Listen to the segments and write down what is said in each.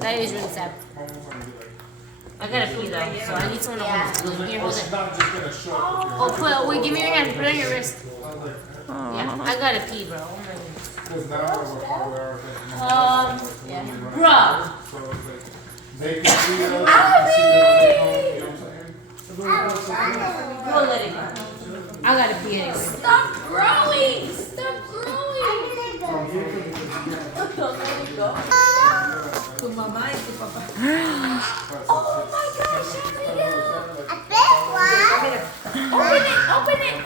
That is really sad. I gotta pee though, so I need someone to hold it. Here, hold it. Oh, wait, give me your hand. Put it on your wrist. Yeah, I gotta pee, bro. Oh my goodness. Yeah. Bro. They can see us. We'll let it go. I gotta pee anyway. Stop growing! Stop growing! Tu mamá y tu papá. Oh my gosh, Abigail! A big one! Open it!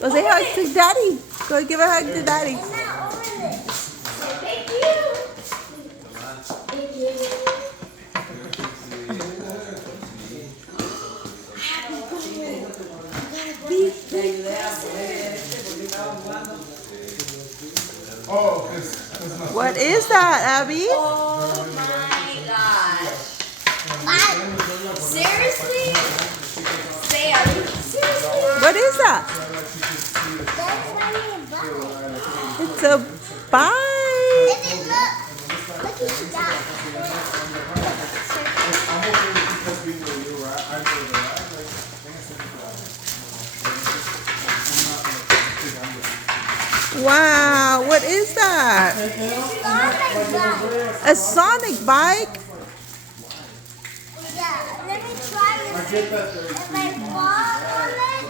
Go say hi to daddy. Go give a hug to daddy. Thank you! What is that, Abby? Oh my gosh. Seriously? Say, are you seriously? What is that? It's a bite. Look at that. Wow, what is that? A Sonic bike? Yeah, let me try it. If I fall on it,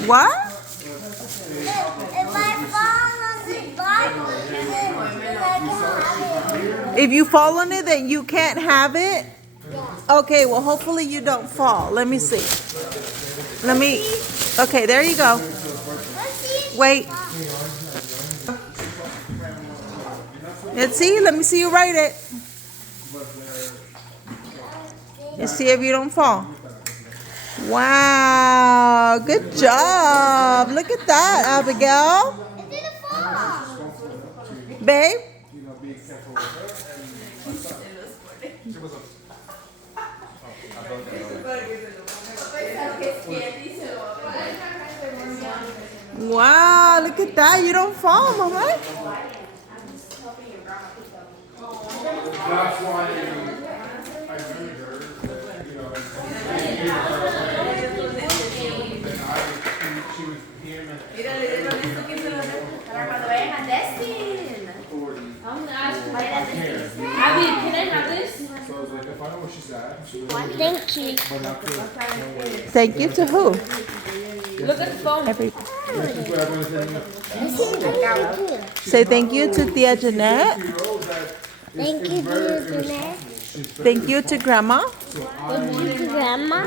then What? if I fall on the bike, then I can have it. If you fall on it, then you can't have it? Okay, well, hopefully you don't fall. Let me see. Okay, there you go. Wait. Let's see. Let me see you ride it. Let's see if you don't fall. Wow. Good job. Look at that, Abigail. It didn't fall. Babe? Wow, look at that. You don't fall, Mama. That's why I really heard that, you know, she was him and Abby, can I have this? so I was like, if I know what she's at, she would Thank you. but not to Thank you to who? Look at the phone. that's what everyone's saying. Thank you. Say thank you to Tia Jeanette. Thank you, dear Jeanette. Thank you to Grandma. Thank you to Grandma.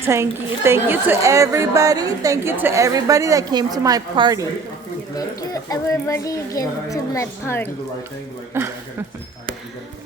Thank you. Thank you to everybody. Thank you to everybody that came to my party. Thank you, everybody, who came to my party. Do the right thing, like, yeah, I gotta